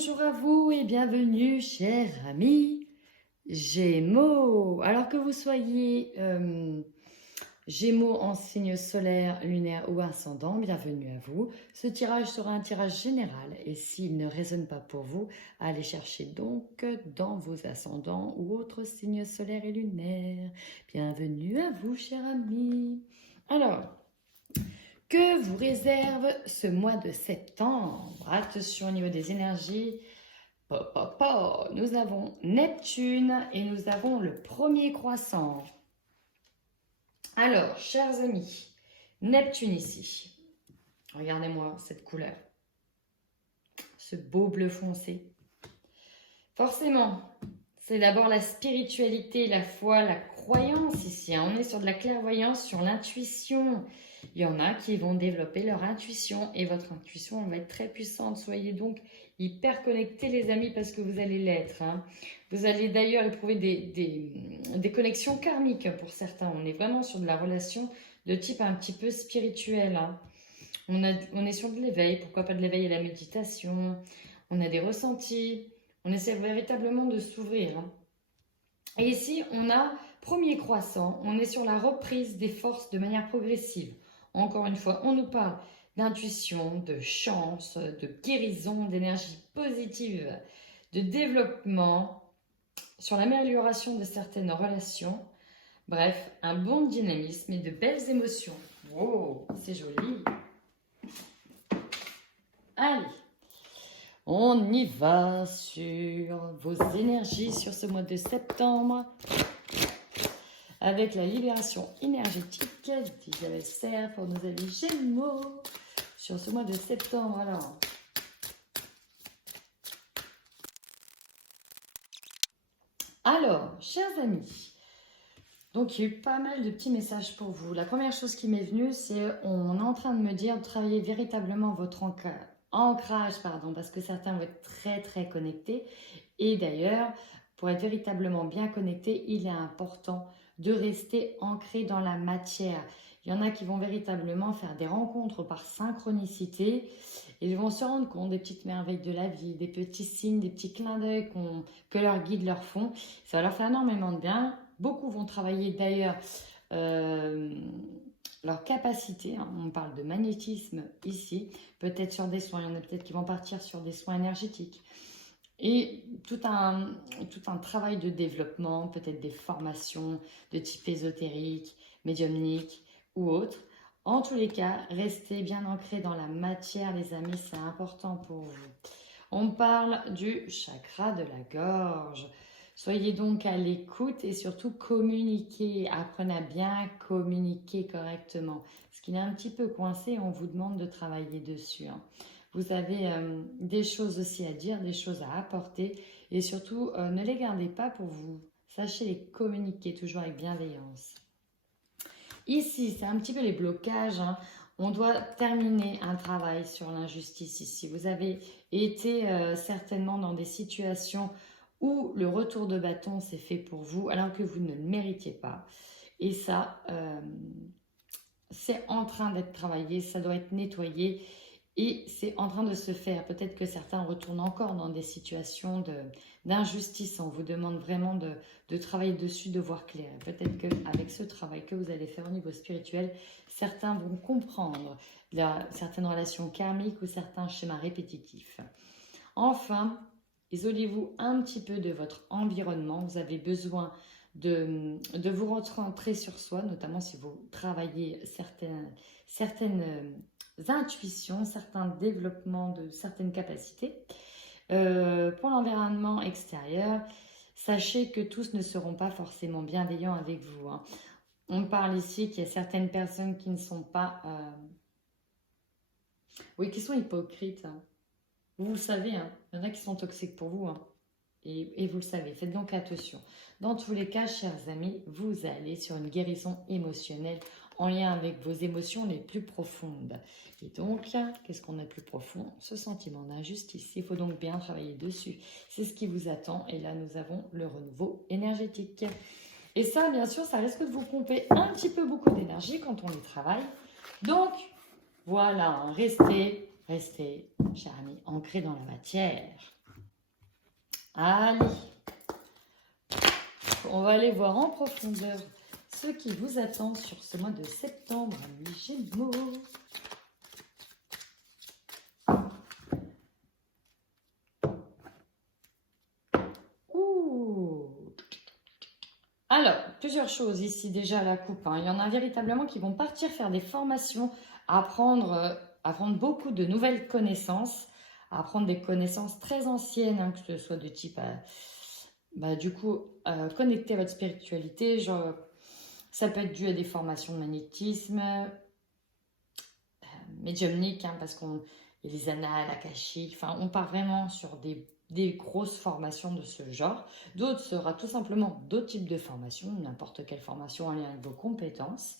Bonjour à vous et bienvenue, chers amis Gémeaux. Alors que vous soyez Gémeaux en signe solaire, lunaire ou ascendant, bienvenue à vous. Ce tirage sera un tirage général et s'il ne résonne pas pour vous, allez chercher donc dans vos ascendants ou autres signes solaires et lunaires. Bienvenue à vous, chers amis. Alors, que vous réserve ce mois de septembre? Attention au niveau des énergies. Nous avons Neptune et nous avons le premier croissant. Alors, chers amis, Neptune ici. Regardez-moi cette couleur. Ce beau bleu foncé. Forcément, c'est d'abord la spiritualité, la foi, la croyance ici. On est sur de la clairvoyance, sur l'intuition. Il y en a qui vont développer leur intuition et votre intuition va être très puissante. Soyez donc hyper connectés les amis parce que vous allez l'être. Vous allez d'ailleurs éprouver des connexions karmiques pour certains. On est vraiment sur de la relation de type un petit peu spirituel. On est sur de l'éveil, pourquoi pas de l'éveil à la méditation. On a des ressentis. On essaie véritablement de s'ouvrir. Et ici, on a premier croissant. On est sur la reprise des forces de manière progressive. Encore une fois, on nous parle d'intuition, de chance, de guérison, d'énergie positive, de développement, sur l'amélioration de certaines relations. Bref, un bon dynamisme et de belles émotions. Wow, c'est joli. Allez, on y va sur vos énergies sur ce mois de septembre. Avec la libération énergétique d'Isabelle Serre pour nos amis Gémeaux sur ce mois de septembre. Alors, chers amis, donc il y a eu pas mal de petits messages pour vous. La première chose qui m'est venue, c'est on est en train de me dire de travailler véritablement votre ancrage, parce que certains vont être très très connectés. Et d'ailleurs, pour être véritablement bien connecté, il est important de rester ancré dans la matière. Il y en a qui vont véritablement faire des rencontres par synchronicité. Ils vont se rendre compte des petites merveilles de la vie, des petits signes, des petits clins d'œil que leurs guides leur font. Ça va leur faire énormément de bien. Beaucoup vont travailler d'ailleurs leur capacité. On parle de magnétisme ici. Peut-être sur des soins. Il y en a peut-être qui vont partir sur des soins énergétiques. Et tout un travail de développement, peut-être des formations de type ésotérique, médiumnique ou autre. En tous les cas, restez bien ancrés dans la matière, les amis, c'est important pour vous. On parle du chakra de la gorge. Soyez donc à l'écoute et surtout communiquez. Apprenez à bien communiquer correctement. Parce qu'il est un petit peu coincé, on vous demande de travailler dessus. Vous avez des choses aussi à dire, des choses à apporter et surtout ne les gardez pas pour vous. Sachez les communiquer toujours avec bienveillance. Ici, c'est un petit peu les blocages. On doit terminer un travail sur l'injustice ici. Vous avez été certainement dans des situations où le retour de bâton s'est fait pour vous alors que vous ne le méritiez pas. Et ça, c'est en train d'être travaillé, ça doit être nettoyé. Et c'est en train de se faire. Peut-être que certains retournent encore dans des situations d'injustice. On vous demande vraiment de travailler dessus, de voir clair. Peut-être qu'avec ce travail que vous allez faire au niveau spirituel, certains vont comprendre certaines relations karmiques ou certains schémas répétitifs. Enfin, isolez-vous un petit peu de votre environnement. Vous avez besoin de vous recentrer sur soi, notamment si vous travaillez certaines intuitions, certains développements de certaines capacités. Pour l'environnement extérieur, sachez que tous ne seront pas forcément bienveillants avec vous. On parle ici qu'il y a certaines personnes qui ne sont pas... qui sont hypocrites. Vous le savez, il y en a qui sont toxiques pour vous. Et vous le savez, faites donc attention. Dans tous les cas, chers amis, vous allez sur une guérison émotionnelle en lien avec vos émotions les plus profondes. Et donc, qu'est-ce qu'on a de plus profond? Ce sentiment d'injustice. Il faut donc bien travailler dessus. C'est ce qui vous attend. Et là, nous avons le renouveau énergétique. Et ça, bien sûr, ça risque de vous pomper un petit peu beaucoup d'énergie quand on y travaille. Donc, voilà, restez, chers amis, ancrés dans la matière. Allez, on va aller voir en profondeur ce qui vous attend sur ce mois de septembre, les Gémeaux. Ouh. Alors, plusieurs choses ici déjà à la coupe. Il y en a véritablement qui vont partir faire des formations, apprendre beaucoup de nouvelles connaissances, apprendre des connaissances très anciennes, que ce soit de type, connecté à votre spiritualité. Genre, ça peut être dû à des formations de magnétisme, médiumnique, parce qu'on y a les annales, akashiques. Enfin, on part vraiment sur des grosses formations de ce genre. D'autres sera tout simplement d'autres types de formations, n'importe quelle formation en lien avec vos compétences.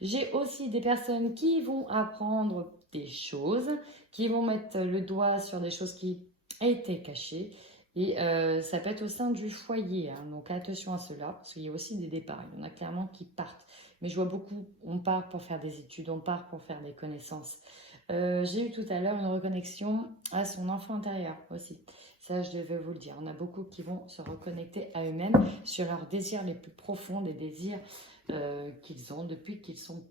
J'ai aussi des personnes qui vont apprendre des choses, qui vont mettre le doigt sur des choses qui étaient cachées. Et ça peut être au sein du foyer, donc attention à cela, parce qu'il y a aussi des départs. Il y en a clairement qui partent. Mais je vois beaucoup, on part pour faire des études, on part pour faire des connaissances. J'ai eu tout à l'heure une reconnexion à son enfant intérieur aussi. Ça, je devais vous le dire. On a beaucoup qui vont se reconnecter à eux-mêmes sur leurs désirs les plus profonds, des désirs qu'ils ont depuis qu'ils sont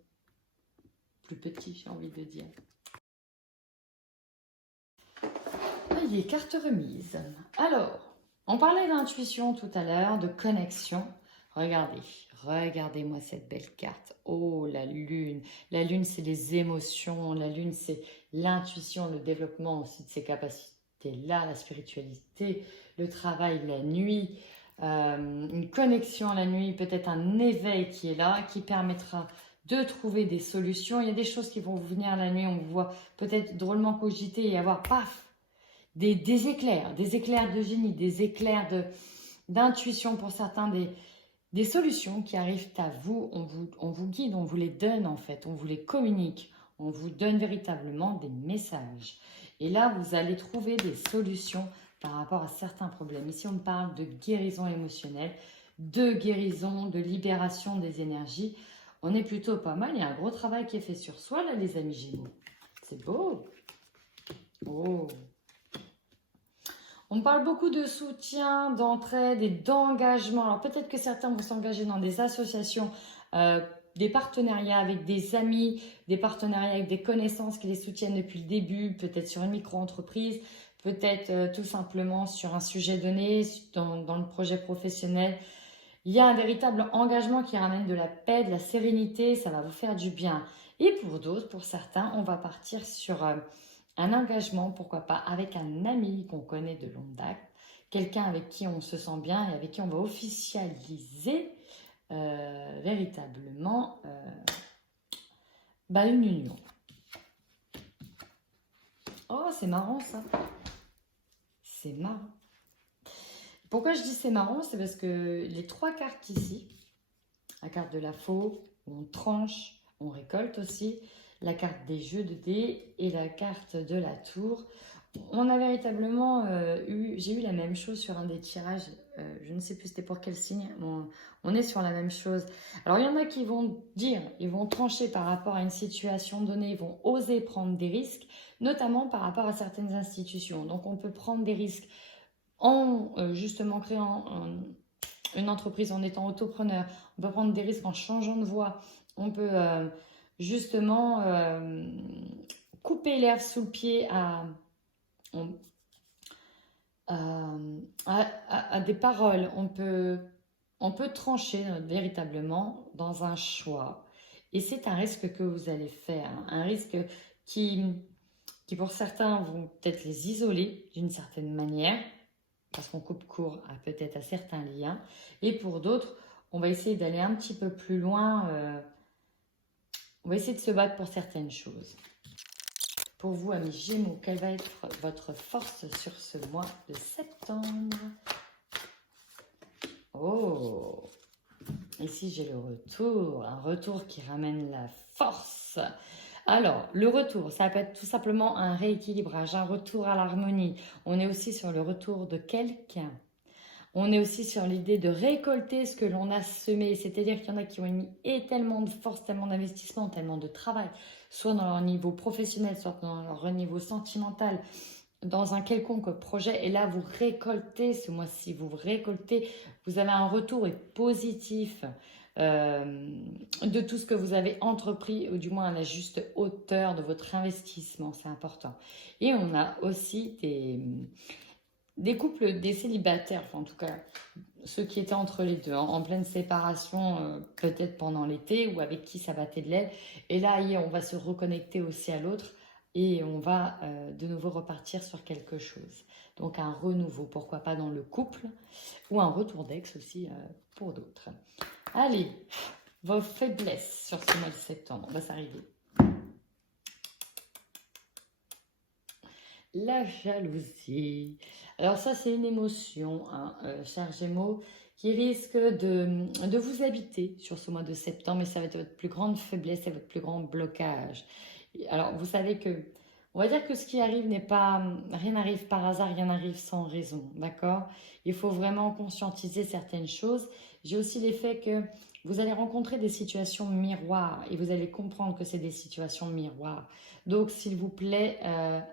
plus petits, j'ai envie de dire. Allez, carte remise. Alors, on parlait d'intuition tout à l'heure, de connexion. Regardez-moi cette belle carte. Oh, la lune. La lune, c'est les émotions. La lune, c'est l'intuition, le développement aussi de ses capacités-là, la spiritualité, le travail la nuit, une connexion la nuit, peut-être un éveil qui est là, qui permettra de trouver des solutions. Il y a des choses qui vont vous venir la nuit, on vous voit peut-être drôlement cogiter et avoir, paf, des éclairs de génie, des éclairs d'intuition pour certains, des solutions qui arrivent à vous, on vous guide, on vous les donne en fait, on vous les communique, on vous donne véritablement des messages. Et là, vous allez trouver des solutions par rapport à certains problèmes. Ici, on parle de guérison émotionnelle, de guérison, de libération des énergies. On est plutôt pas mal, il y a un gros travail qui est fait sur soi là, les amis Gémeaux. C'est beau. Oh. On parle beaucoup de soutien, d'entraide et d'engagement. Alors peut-être que certains vont s'engager dans des associations, des partenariats avec des amis, des partenariats avec des connaissances qui les soutiennent depuis le début, peut-être sur une micro-entreprise, peut-être tout simplement sur un sujet donné, dans le projet professionnel. Il y a un véritable engagement qui ramène de la paix, de la sérénité, ça va vous faire du bien. Et pour d'autres, pour certains, on va partir sur un engagement, pourquoi pas, avec un ami qu'on connaît de longue date, quelqu'un avec qui on se sent bien et avec qui on va officialiser véritablement une union. Oh, c'est marrant ça. C'est marrant. Pourquoi je dis c'est marrant? C'est parce que les trois cartes ici, la carte de la faux, où on tranche, on récolte aussi, la carte des jeux de dés et la carte de la tour. On a véritablement j'ai eu la même chose sur un des tirages, je ne sais plus c'était pour quel signe, on est sur la même chose. Alors il y en a qui vont dire, ils vont trancher par rapport à une situation donnée, ils vont oser prendre des risques, notamment par rapport à certaines institutions. Donc on peut prendre des risques en justement créant une entreprise, en étant entrepreneur, on peut prendre des risques en changeant de voie, on peut justement couper l'herbe sous le pied à des paroles. On peut trancher véritablement dans un choix. Et c'est un risque que vous allez faire, un risque qui pour certains vont peut-être les isoler d'une certaine manière, parce qu'on coupe court peut-être à certains liens. Et pour d'autres, on va essayer d'aller un petit peu plus loin. On va essayer de se battre pour certaines choses. Pour vous, amis Gémeaux, quelle va être votre force sur ce mois de septembre? Oh! Ici, j'ai le retour. Un retour qui ramène la force. Alors, le retour, ça peut être tout simplement un rééquilibrage, un retour à l'harmonie. On est aussi sur le retour de quelqu'un. On est aussi sur l'idée de récolter ce que l'on a semé. C'est-à-dire qu'il y en a qui ont mis tellement de force, tellement d'investissement, tellement de travail, soit dans leur niveau professionnel, soit dans leur niveau sentimental, dans un quelconque projet et là vous récoltez ce mois-ci, vous récoltez, vous avez un retour positif de tout ce que vous avez entrepris ou du moins à la juste hauteur de votre investissement, c'est important. Et on a aussi des couples, des célibataires, enfin, en tout cas ceux qui étaient entre les deux, hein, en pleine séparation, peut-être pendant l'été ou avec qui ça battait de l'aile. Et là, on va se reconnecter aussi à l'autre et on va de nouveau repartir sur quelque chose. Donc un renouveau, pourquoi pas dans le couple ou un retour d'ex aussi pour d'autres. Allez, vos faiblesses sur ce mois de septembre, on va s'arriver. La jalousie. Alors ça, c'est une émotion, hein, chers Gémeaux, qui risque de vous habiter sur ce mois de septembre et ça va être votre plus grande faiblesse et votre plus grand blocage. Alors, vous savez que, on va dire que ce qui arrive n'est pas, rien n'arrive par hasard, rien n'arrive sans raison, d'accord? Il faut vraiment conscientiser certaines choses. J'ai aussi l'effet que vous allez rencontrer des situations miroirs et vous allez comprendre que c'est des situations miroirs. Donc, s'il vous plaît,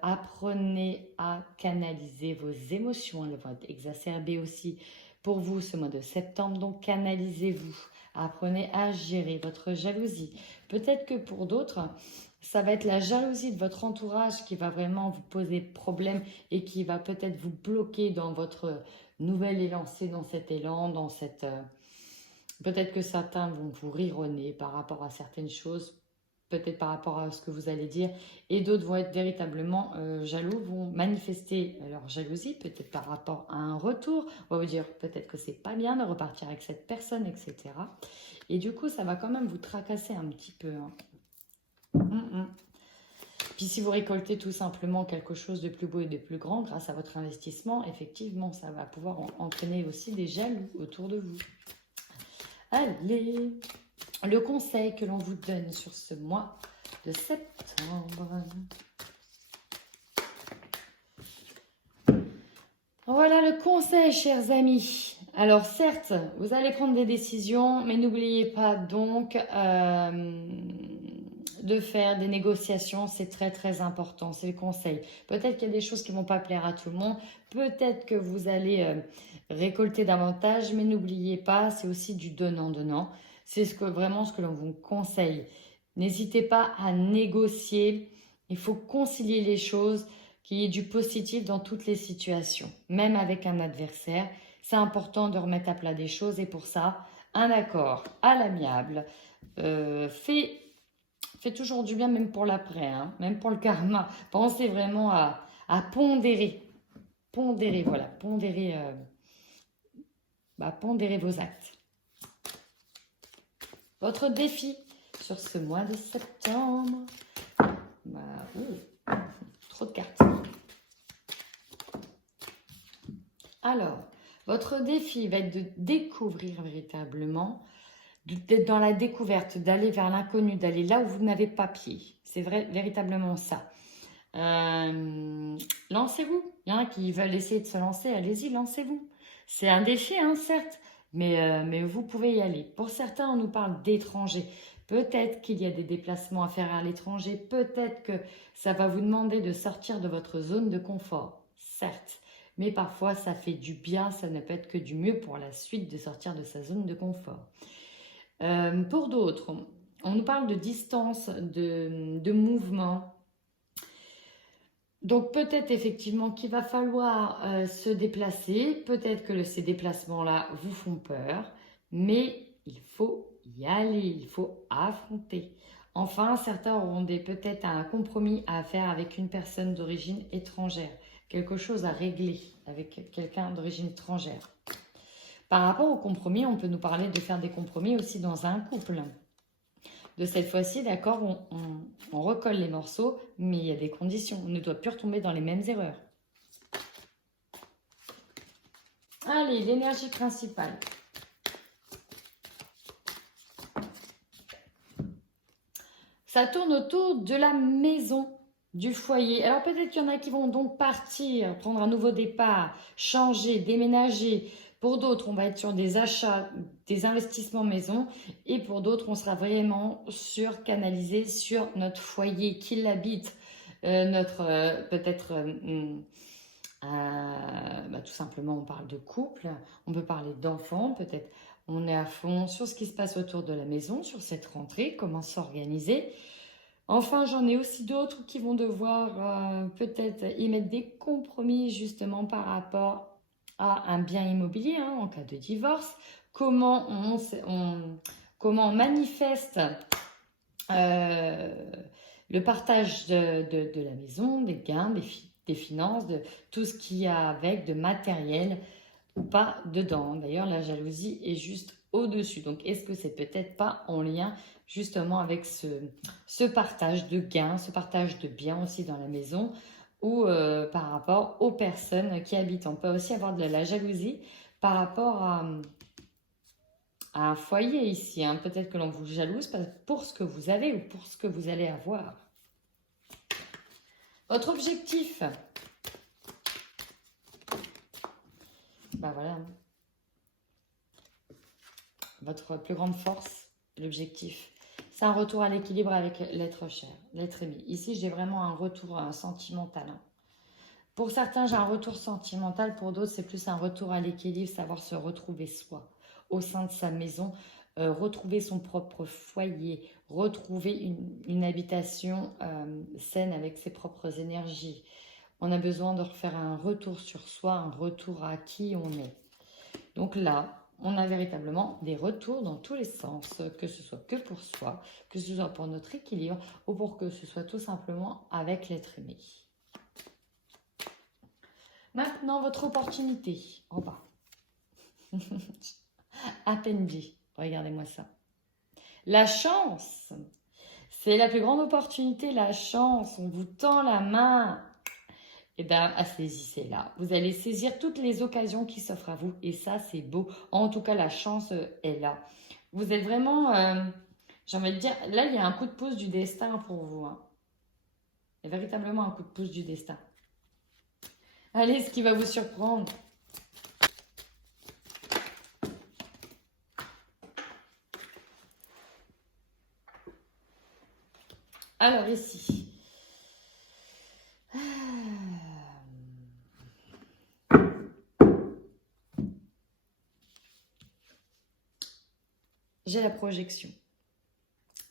apprenez à canaliser vos émotions. Elles vont être exacerbées aussi pour vous ce mois de septembre. Donc, canalisez-vous. Apprenez à gérer votre jalousie. Peut-être que pour d'autres, ça va être la jalousie de votre entourage qui va vraiment vous poser problème et qui va peut-être vous bloquer dans votre nouvel élan, dans cet élan, dans cette... peut-être que certains vont vous rironner par rapport à certaines choses, peut-être par rapport à ce que vous allez dire, et d'autres vont être véritablement jaloux, vont manifester leur jalousie, peut-être par rapport à un retour, on va vous dire peut-être que c'est pas bien de repartir avec cette personne, etc. Et du coup, ça va quand même vous tracasser un petit peu, hein. Puis si vous récoltez tout simplement quelque chose de plus beau et de plus grand grâce à votre investissement, effectivement, ça va pouvoir entraîner aussi des jaloux autour de vous. Allez, le conseil que l'on vous donne sur ce mois de septembre. Voilà le conseil, chers amis. Alors certes, vous allez prendre des décisions, mais n'oubliez pas donc de faire des négociations, c'est très très important, c'est le conseil. Peut-être qu'il y a des choses qui ne vont pas plaire à tout le monde, peut-être que vous allez récolter davantage, mais n'oubliez pas, c'est aussi du donnant-donnant. C'est vraiment ce que l'on vous conseille. N'hésitez pas à négocier, il faut concilier les choses, qu'il y ait du positif dans toutes les situations, même avec un adversaire. C'est important de remettre à plat des choses et pour ça, un accord à l'amiable fait toujours du bien, même pour l'après, hein, même pour le karma. Pensez vraiment à pondérer. Pondérer, voilà. Pondérer, pondérer vos actes. Votre défi sur ce mois de septembre. Trop de cartes. Alors, votre défi va être de découvrir véritablement, d'être dans la découverte, d'aller vers l'inconnu, d'aller là où vous n'avez pas pied. C'est vrai, véritablement ça. Lancez-vous. Il y en a qui veulent essayer de se lancer, allez-y, lancez-vous. C'est un défi, hein, certes, mais vous pouvez y aller. Pour certains, on nous parle d'étrangers. Peut-être qu'il y a des déplacements à faire à l'étranger. Peut-être que ça va vous demander de sortir de votre zone de confort, certes. Mais parfois, ça fait du bien, ça ne peut être que du mieux pour la suite de sortir de sa zone de confort. Pour d'autres, on nous parle de distance, de mouvement. Donc peut-être effectivement qu'il va falloir se déplacer. Peut-être que ces déplacements-là vous font peur. Mais il faut y aller, il faut affronter. Enfin, certains auront peut-être un compromis à faire avec une personne d'origine étrangère. Quelque chose à régler avec quelqu'un d'origine étrangère. Par rapport au compromis, on peut nous parler de faire des compromis aussi dans un couple. De cette fois-ci, d'accord, on recolle les morceaux, mais il y a des conditions. On ne doit plus retomber dans les mêmes erreurs. Allez, l'énergie principale. Ça tourne autour de la maison, du foyer. Alors peut-être qu'il y en a qui vont donc partir, prendre un nouveau départ, changer, déménager. Pour d'autres, on va être sur des achats, des investissements maison. Et pour d'autres, on sera vraiment canalisé sur notre foyer, qui l'habite. peut-être tout simplement on parle de couple, on peut parler d'enfants, peut-être on est à fond sur ce qui se passe autour de la maison, sur cette rentrée, comment s'organiser. Enfin, j'en ai aussi d'autres qui vont devoir peut-être y mettre des compromis justement par rapport à un bien immobilier en cas de divorce. Comment on manifeste le partage de la maison, des gains, des finances, de tout ce qu'il y a avec, de matériel ou pas dedans. D'ailleurs, la jalousie est juste au-dessus. Donc, est-ce que c'est peut-être pas en lien justement avec ce partage de gains, ce partage de biens aussi dans la maison ou par rapport aux personnes qui habitent. On peut aussi avoir de la jalousie par rapport à un foyer ici. Peut-être que l'on vous jalouse pour ce que vous avez ou pour ce que vous allez avoir. Votre objectif. Voilà. Votre plus grande force, l'objectif. C'est un retour à l'équilibre avec l'être cher, l'être aimé. Ici, j'ai vraiment un retour sentimental. Pour certains, j'ai un retour sentimental. Pour d'autres, c'est plus un retour à l'équilibre, savoir se retrouver soi au sein de sa maison, retrouver son propre foyer, retrouver une habitation saine avec ses propres énergies. On a besoin de refaire un retour sur soi, un retour à qui on est. Donc là, on a véritablement des retours dans tous les sens, que ce soit que pour soi, que ce soit pour notre équilibre ou pour que ce soit tout simplement avec l'être aimé. Maintenant, votre opportunité en bas. À peine dit, regardez-moi ça. La chance, c'est la plus grande opportunité, la chance. On vous tend la main. Eh bien, saisissez-la. Vous allez saisir toutes les occasions qui s'offrent à vous. Et ça, c'est beau. En tout cas, la chance est là. Vous êtes vraiment, j'ai envie de dire, là, il y a un coup de pouce du destin pour vous. Il y a véritablement un coup de pouce du destin. Allez, ce qui va vous surprendre. Alors, ici. J'ai la projection.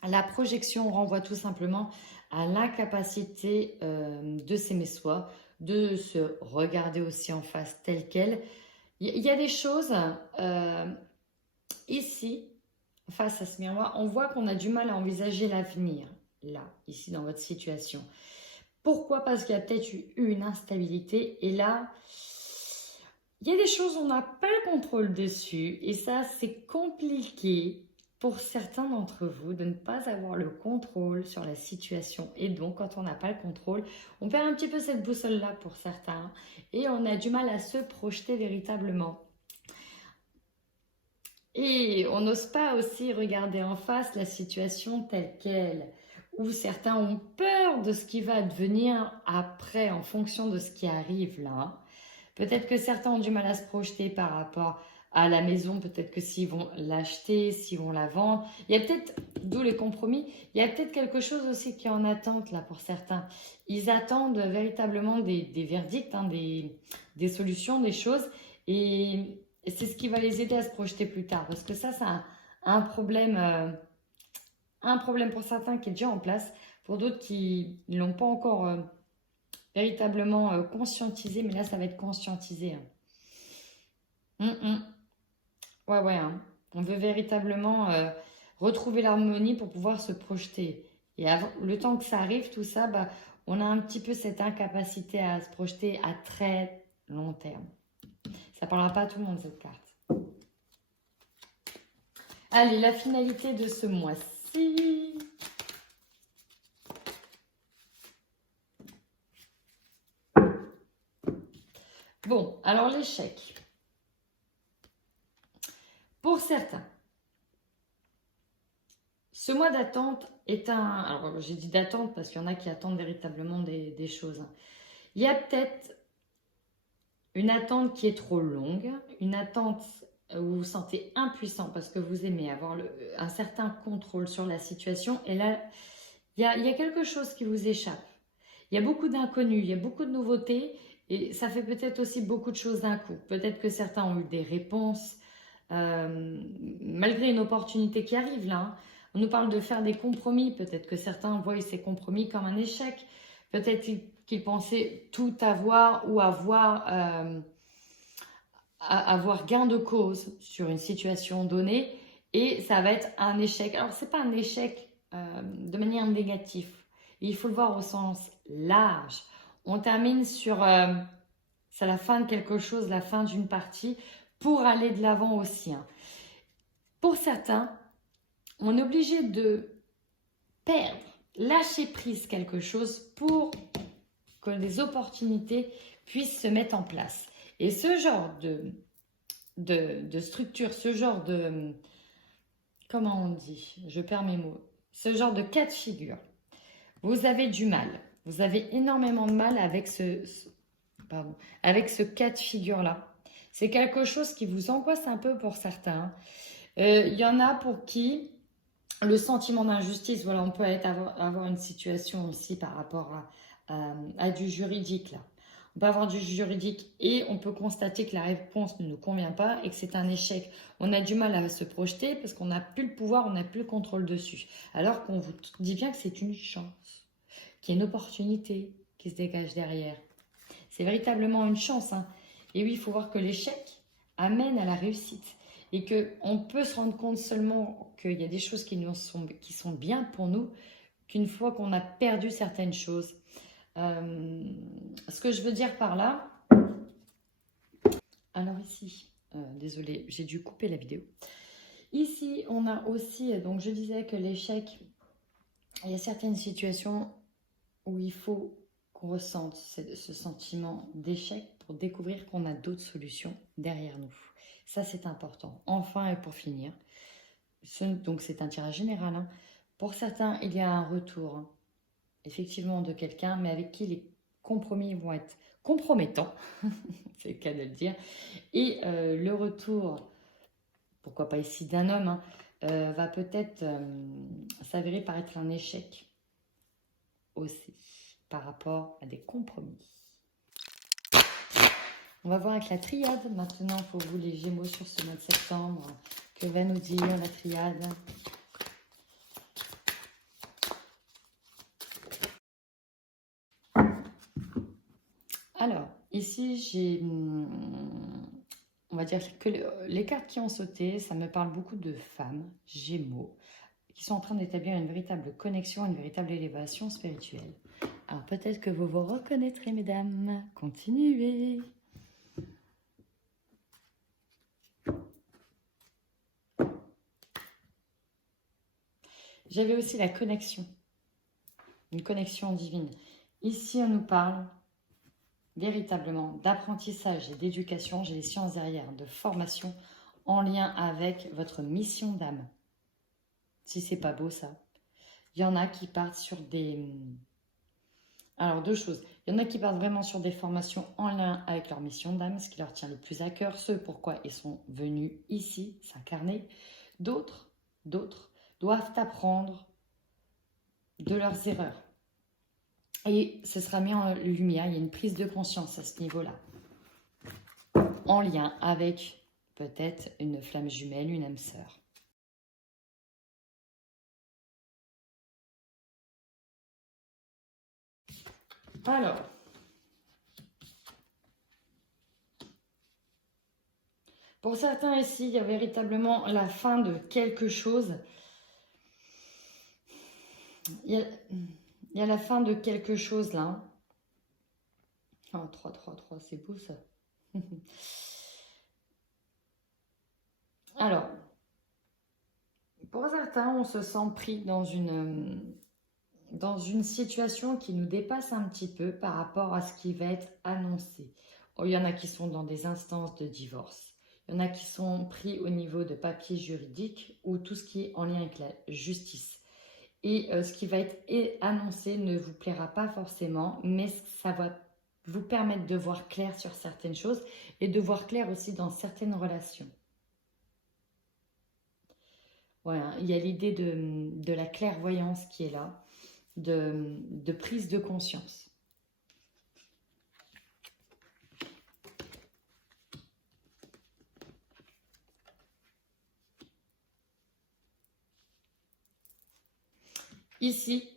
La projection renvoie tout simplement à l'incapacité de s'aimer soi, de se regarder aussi en face tel quel. Il y a des choses ici, face à ce miroir, on voit qu'on a du mal à envisager l'avenir, là, ici dans votre situation. Pourquoi? Parce qu'il y a peut-être eu une instabilité et là, il y a des choses on n'a pas le contrôle dessus et ça, c'est compliqué pour certains d'entre vous de ne pas avoir le contrôle sur la situation. Et donc, quand on n'a pas le contrôle, on perd un petit peu cette boussole-là pour certains et on a du mal à se projeter véritablement. Et on n'ose pas aussi regarder en face la situation telle qu'elle, où certains ont peur de ce qui va advenir après en fonction de ce qui arrive là. Peut-être que certains ont du mal à se projeter par rapport à la maison, peut-être que s'ils vont l'acheter, s'ils vont la vendre. Il y a peut-être, d'où les compromis, il y a peut-être quelque chose aussi qui est en attente là pour certains. Ils attendent véritablement des verdicts, des solutions, des choses. Et c'est ce qui va les aider à se projeter plus tard. Parce que ça, c'est un problème pour certains qui est déjà en place. Pour d'autres qui ne l'ont pas encore véritablement conscientisé. Mais là, ça va être conscientisé. Ouais. On veut véritablement retrouver l'harmonie pour pouvoir se projeter. Et le temps que ça arrive, tout ça, on a un petit peu cette incapacité à se projeter à très long terme. Ça ne parlera pas à tout le monde, cette carte. Allez, la finalité de ce mois-ci. Bon, alors l'échec. Pour certains, ce mois d'attente est alors j'ai dit d'attente parce qu'il y en a qui attendent véritablement des choses. Il y a peut-être une attente qui est trop longue, une attente où vous vous sentez impuissant parce que vous aimez avoir un certain contrôle sur la situation. Et là, il y a quelque chose qui vous échappe. Il y a beaucoup d'inconnus, il y a beaucoup de nouveautés et ça fait peut-être aussi beaucoup de choses d'un coup. Peut-être que certains ont eu des réponses malgré une opportunité qui arrive là. Hein. On nous parle de faire des compromis. Peut-être que certains voient ces compromis comme un échec. Peut-être qu'ils pensaient tout avoir ou avoir gain de cause sur une situation donnée et ça va être un échec. Alors, ce n'est pas un échec de manière négative. Il faut le voir au sens large. On termine sur c'est la fin de quelque chose, la fin d'une partie pour aller de l'avant aussi. Hein. Pour certains, on est obligé de perdre, lâcher prise quelque chose pour que les opportunités puissent se mettre en place. Et ce genre de structure, ce genre de... Comment on dit? Je perds mes mots. Ce genre de cas de figure, vous avez du mal. Vous avez énormément de mal avec avec ce cas de figure-là. C'est quelque chose qui vous angoisse un peu pour certains. Il y en a pour qui le sentiment d'injustice, voilà, on peut avoir une situation aussi par rapport à du juridique là. On peut avoir du juridique et on peut constater que la réponse ne nous convient pas et que c'est un échec. On a du mal à se projeter parce qu'on n'a plus le pouvoir, on n'a plus le contrôle dessus. Alors qu'on vous dit bien que c'est une chance, qu'il y a une opportunité qui se dégage derrière. C'est véritablement une chance. Hein. Et oui, il faut voir que l'échec amène à la réussite. Et qu'on peut se rendre compte seulement qu'il y a des choses qui sont bien pour nous qu'une fois qu'on a perdu certaines choses. Ce que je veux dire par là, alors ici, désolée, j'ai dû couper la vidéo. Ici, on a aussi, donc je disais que l'échec, il y a certaines situations où il faut qu'on ressente ce sentiment d'échec pour découvrir qu'on a d'autres solutions derrière nous. Ça, c'est important. Enfin, et pour finir, donc c'est un tirage général. Hein. Pour certains, il y a un retour, hein, effectivement, de quelqu'un, mais avec qui les compromis vont être compromettants, c'est le cas de le dire. Et le retour, pourquoi pas ici d'un homme, hein, va peut-être s'avérer par être un échec aussi, par rapport à des compromis. On va voir avec la triade maintenant pour vous les Gémeaux sur ce mois de septembre. Que va nous dire la triade? Alors, ici, j'ai... On va dire que les cartes qui ont sauté, ça me parle beaucoup de femmes, Gémeaux, qui sont en train d'établir une véritable connexion, une véritable élévation spirituelle. Alors, peut-être que vous vous reconnaîtrez, mesdames. Continuez. J'avais aussi la connexion, une connexion divine. Ici, on nous parle véritablement d'apprentissage et d'éducation. J'ai les sciences derrière, de formation en lien avec votre mission d'âme. Si c'est pas beau ça. Il y en a qui partent sur des... Alors, deux choses. Il y en a qui partent vraiment sur des formations en lien avec leur mission d'âme, ce qui leur tient le plus à cœur, ce pourquoi ils sont venus ici s'incarner. D'autres doivent apprendre de leurs erreurs. Et ce sera mis en lumière, il y a une prise de conscience à ce niveau-là. En lien avec peut-être une flamme jumelle, une âme sœur. Alors, pour certains ici, il y a véritablement la fin de quelque chose. Il y a la fin de quelque chose là. Oh, 3, 3, 3, c'est beau ça. Alors, pour certains, on se sent pris dans une situation qui nous dépasse un petit peu par rapport à ce qui va être annoncé. Oh, il y en a qui sont dans des instances de divorce. Il y en a qui sont pris au niveau de papiers juridiques ou tout ce qui est en lien avec la justice. Et ce qui va être annoncé ne vous plaira pas forcément, mais ça va vous permettre de voir clair sur certaines choses et de voir clair aussi dans certaines relations. Voilà, il y a l'idée de la clairvoyance qui est là, de prise de conscience. Ici,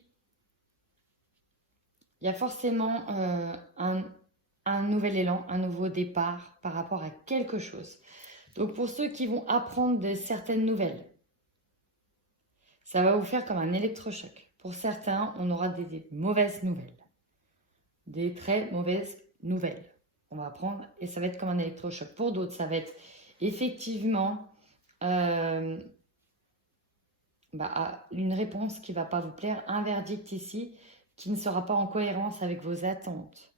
il y a forcément un nouvel élan, un nouveau départ par rapport à quelque chose. Donc pour ceux qui vont apprendre certaines nouvelles, ça va vous faire comme un électrochoc. Pour certains, on aura des mauvaises nouvelles, des très mauvaises nouvelles. On va apprendre et ça va être comme un électrochoc. Pour d'autres, ça va être effectivement une réponse qui ne va pas vous plaire, un verdict ici qui ne sera pas en cohérence avec vos attentes.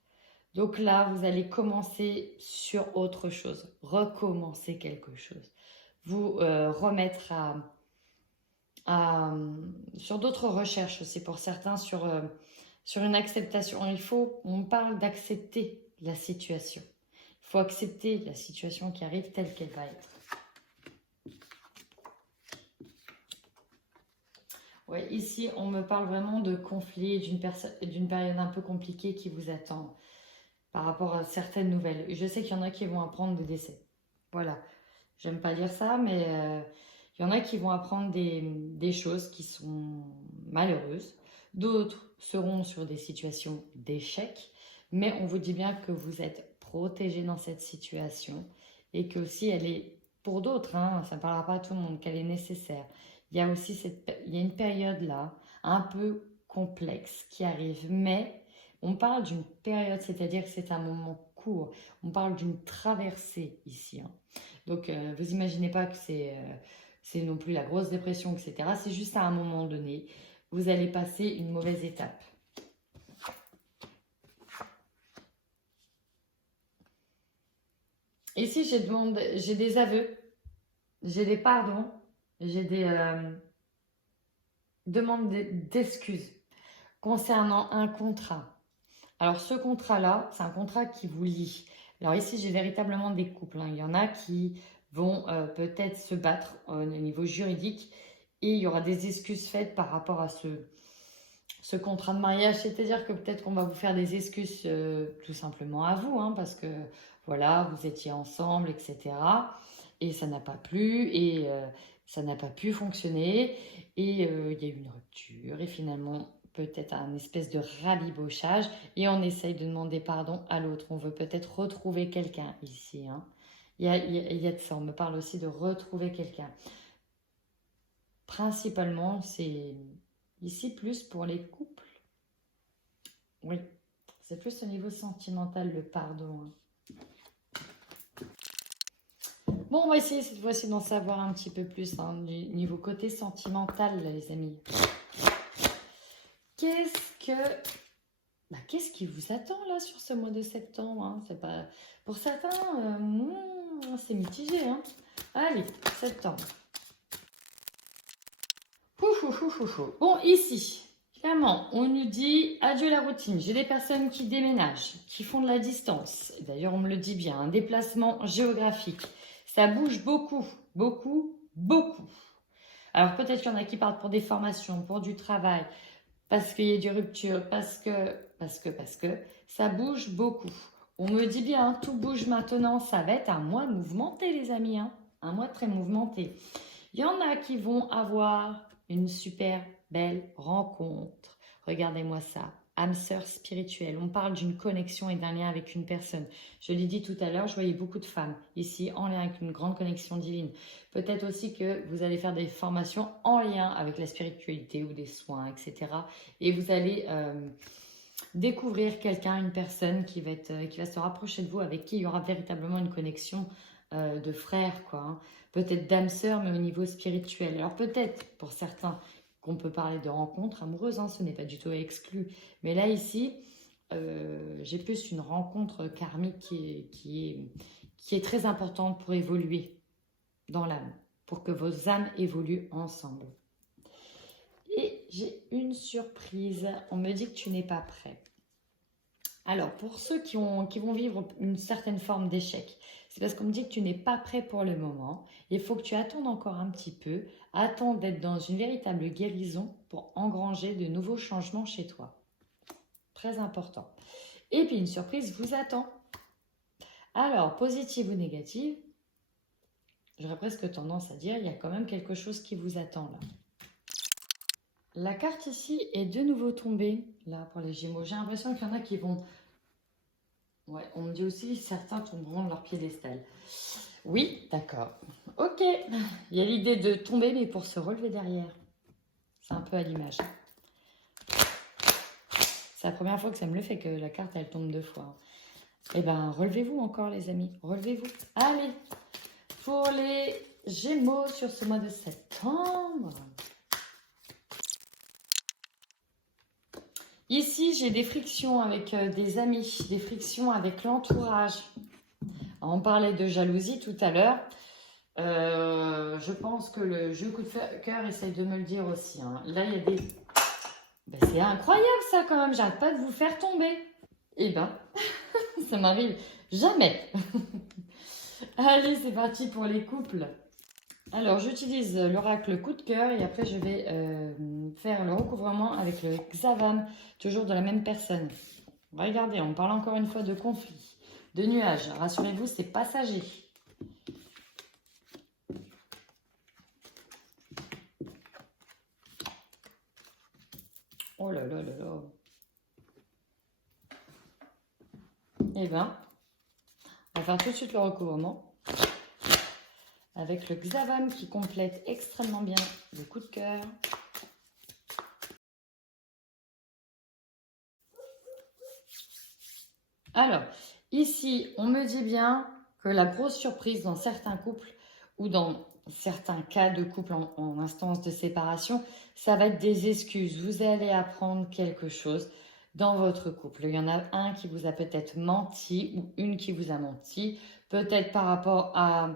Donc là, vous allez commencer sur autre chose, recommencer quelque chose, vous remettre sur d'autres recherches aussi pour certains, sur une acceptation. On parle d'accepter la situation. Il faut accepter la situation qui arrive telle qu'elle va être. Ouais, ici, on me parle vraiment de conflit, d'une période un peu compliquée qui vous attend par rapport à certaines nouvelles. Je sais qu'il y en a qui vont apprendre des décès. Voilà. J'aime pas dire ça, mais il y en a qui vont apprendre des choses qui sont malheureuses. D'autres seront sur des situations d'échec. Mais on vous dit bien que vous êtes protégé dans cette situation et que aussi elle est, pour d'autres, hein, ça ne parlera pas à tout le monde, qu'elle est nécessaire. Il y a aussi il y a une période là, un peu complexe qui arrive, mais on parle d'une période, c'est-à-dire que c'est un moment court. On parle d'une traversée ici. Hein. Donc, vous imaginez pas que c'est non plus la grosse dépression, etc. C'est juste à un moment donné, vous allez passer une mauvaise étape. Ici, j'ai des aveux, j'ai des pardons, j'ai des demandes d'excuses concernant un contrat. Alors, ce contrat-là, c'est un contrat qui vous lie. Alors ici, j'ai véritablement des couples. Hein. Il y en a qui vont peut-être se battre au niveau juridique et il y aura des excuses faites par rapport à ce contrat de mariage. C'est-à-dire que peut-être qu'on va vous faire des excuses tout simplement à vous, hein, parce que voilà, vous étiez ensemble, etc. Et ça n'a pas plu et ça n'a pas pu fonctionner et il y a eu une rupture et finalement peut-être un espèce de rabibochage et on essaye de demander pardon à l'autre. On veut peut-être retrouver quelqu'un ici. Hein. Il y a de ça, on me parle aussi de retrouver quelqu'un. Principalement, c'est ici plus pour les couples. Oui, c'est plus au niveau sentimental le pardon. Hein. Bon, on va essayer cette fois-ci d'en savoir un petit peu plus hein, du niveau côté sentimental, là, les amis. Qu'est-ce qui vous attend là sur ce mois de septembre hein? C'est pas pour certains, c'est mitigé. Hein. Allez, septembre. Bon, ici, clairement, on nous dit adieu la routine. J'ai des personnes qui déménagent, qui font de la distance. D'ailleurs, on me le dit bien, un déplacement géographique. Ça bouge beaucoup, beaucoup, beaucoup. Alors peut-être qu'il y en a qui partent pour des formations, pour du travail, parce qu'il y a des ruptures, parce que ça bouge beaucoup. On me dit bien, tout bouge maintenant, ça va être un mois mouvementé les amis, hein, un mois très mouvementé. Il y en a qui vont avoir une super belle rencontre. Regardez-moi ça. Âme sœur spirituelle. On parle d'une connexion et d'un lien avec une personne. Je l'ai dit tout à l'heure, je voyais beaucoup de femmes ici en lien avec une grande connexion divine. Peut-être aussi que vous allez faire des formations en lien avec la spiritualité ou des soins, etc. Et vous allez découvrir quelqu'un, une personne qui va se rapprocher de vous, avec qui il y aura véritablement une connexion de frères, quoi. Hein. Peut-être d'âme sœur, mais au niveau spirituel. Alors peut-être, pour certains, qu'on peut parler de rencontre amoureuse, hein, ce n'est pas du tout exclu. Mais là, ici, j'ai plus une rencontre karmique qui est très importante pour évoluer dans l'âme, pour que vos âmes évoluent ensemble. Et j'ai une surprise, on me dit que tu n'es pas prêt. Alors, pour ceux qui vont vivre une certaine forme d'échec, c'est parce qu'on me dit que tu n'es pas prêt pour le moment. Il faut que tu attendes encore un petit peu. Attends d'être dans une véritable guérison pour engranger de nouveaux changements chez toi. Très important. Et puis, une surprise vous attend. Alors, positive ou négative, j'aurais presque tendance à dire il y a quand même quelque chose qui vous attend là. La carte ici est de nouveau tombée, là, pour les Gémeaux. J'ai l'impression qu'il y en a qui vont... Ouais, on me dit aussi certains tomberont de leur piédestal. Oui, d'accord. Ok, il y a l'idée de tomber, mais pour se relever derrière. C'est un peu à l'image. C'est la première fois que ça me le fait, que la carte, elle tombe 2 fois. Eh bien, relevez-vous encore, les amis. Relevez-vous. Allez, pour les Gémeaux sur ce mois de septembre. Ici, j'ai des frictions avec des amis, des frictions avec l'entourage. On parlait de jalousie tout à l'heure. Je pense que le jeu coup de cœur essaye de me le dire aussi. Hein. Là, il y a des... Ben, c'est incroyable ça quand même, j'arrête pas de vous faire tomber. Eh ben, ça m'arrive jamais. Allez, c'est parti pour les couples. Alors, j'utilise l'oracle coup de cœur et après, je vais faire le recouvrement avec le Xavam, toujours de la même personne. Regardez, on parle encore une fois de conflit, de nuages. Rassurez-vous, c'est passager. Oh là là là là. Eh bien, on va faire tout de suite le recouvrement avec le Xavam qui complète extrêmement bien le coup de cœur. Alors, ici, on me dit bien que la grosse surprise dans certains couples ou dans certains cas de couple en instance de séparation, ça va être des excuses. Vous allez apprendre quelque chose dans votre couple. Il y en a un qui vous a peut-être menti ou une qui vous a menti, peut-être par rapport à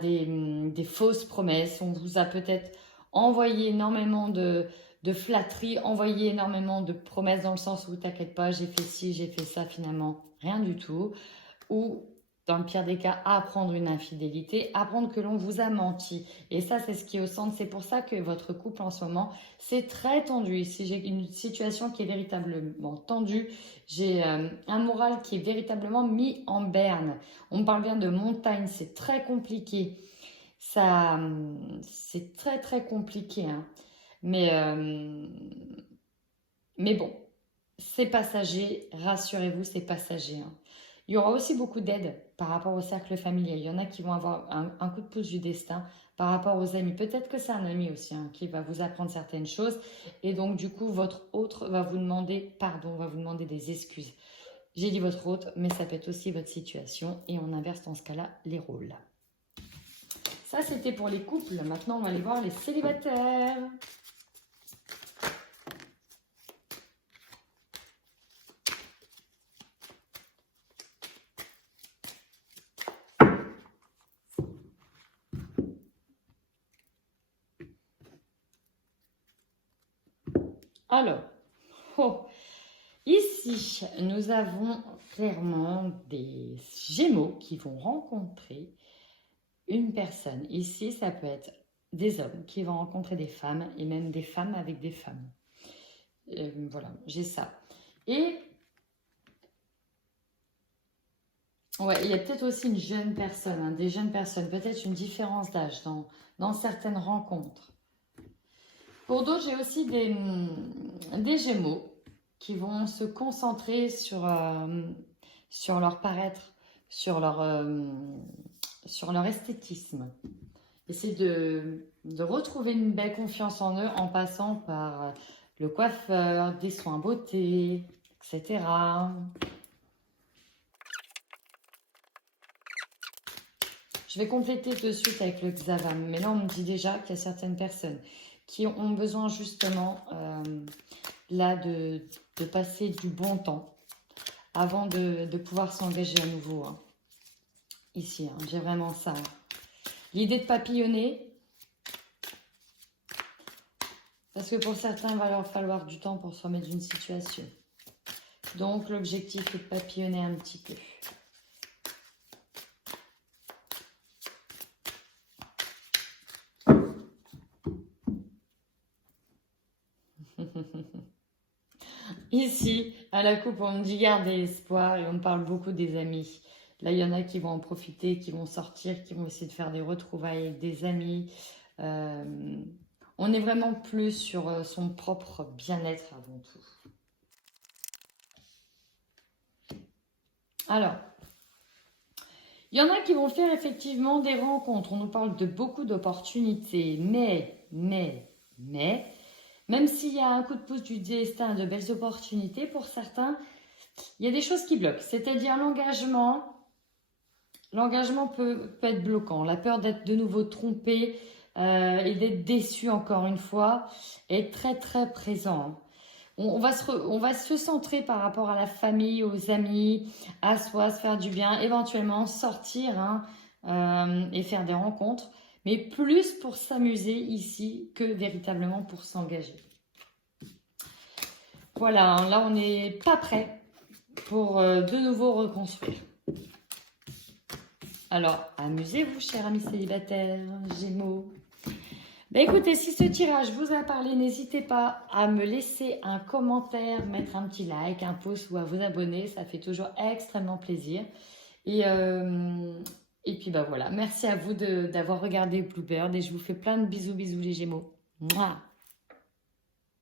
des fausses promesses. On vous a peut-être envoyé énormément de flatterie, envoyé énormément de promesses dans le sens où t'inquiète pas, j'ai fait ci, j'ai fait ça, finalement rien du tout. Ou dans le pire des cas, apprendre une infidélité, apprendre que l'on vous a menti. Et ça, c'est ce qui est au centre. C'est pour ça que votre couple en ce moment, c'est très tendu. Ici, j'ai une situation qui est véritablement tendue. J'ai un moral qui est véritablement mis en berne. On me parle bien de montagne, c'est très compliqué. Ça, c'est très très compliqué. Hein. Mais bon, c'est passager, rassurez-vous, c'est passager. Hein. Il y aura aussi beaucoup d'aide par rapport au cercle familial. Il y en a qui vont avoir un coup de pouce du destin par rapport aux amis. Peut-être que c'est un ami aussi hein, qui va vous apprendre certaines choses. Et donc, du coup, votre autre va vous demander pardon, va vous demander des excuses. J'ai dit votre autre, mais ça peut être aussi votre situation. Et on inverse dans ce cas-là les rôles. Ça, c'était pour les couples. Maintenant, on va aller voir les célibataires. Alors, ici, nous avons clairement des Gémeaux qui vont rencontrer une personne. Ici, ça peut être des hommes qui vont rencontrer des femmes et même des femmes avec des femmes. Voilà, j'ai ça. Et ouais, il y a peut-être aussi une jeune personne, hein, des jeunes personnes, peut-être une différence d'âge dans certaines rencontres. Pour d'autres, j'ai aussi des Gémeaux qui vont se concentrer sur leur paraître, sur leur esthétisme. Essayer de retrouver une belle confiance en eux en passant par le coiffeur, des soins beauté, etc. Je vais compléter de suite avec le Xavam, mais là on me dit déjà qu'il y a certaines personnes qui ont besoin justement là de passer du bon temps avant de pouvoir s'engager à nouveau. Hein. Ici, hein, j'ai vraiment ça. L'idée de papillonner, parce que pour certains, il va leur falloir du temps pour se remettre d'une situation. Donc l'objectif est de papillonner un petit peu. Ici, à la coupe, on me dit garder espoir et on me parle beaucoup des amis. Là, il y en a qui vont en profiter, qui vont sortir, qui vont essayer de faire des retrouvailles avec des amis. On On est vraiment plus sur son propre bien-être avant tout. Alors, il y en a qui vont faire effectivement des rencontres. On nous parle de beaucoup d'opportunités, mais, même s'il y a un coup de pouce du destin, de belles opportunités, pour certains, il y a des choses qui bloquent. C'est-à-dire l'engagement peut être bloquant. La peur d'être de nouveau trompé et d'être déçu encore une fois est très très présent. On va se centrer par rapport à la famille, aux amis, à soi, se faire du bien, éventuellement sortir et faire des rencontres, mais plus pour s'amuser ici que véritablement pour s'engager. Voilà, là on n'est pas prêt pour de nouveau reconstruire. Alors, amusez-vous, chers amis célibataires, Gémeaux. Ben écoutez, si ce tirage vous a parlé, n'hésitez pas à me laisser un commentaire, mettre un petit like, un pouce ou à vous abonner. Ça fait toujours extrêmement plaisir. Et puis ben voilà, merci à vous d'avoir regardé Bluebird et je vous fais plein de bisous les Gémeaux. Mouah.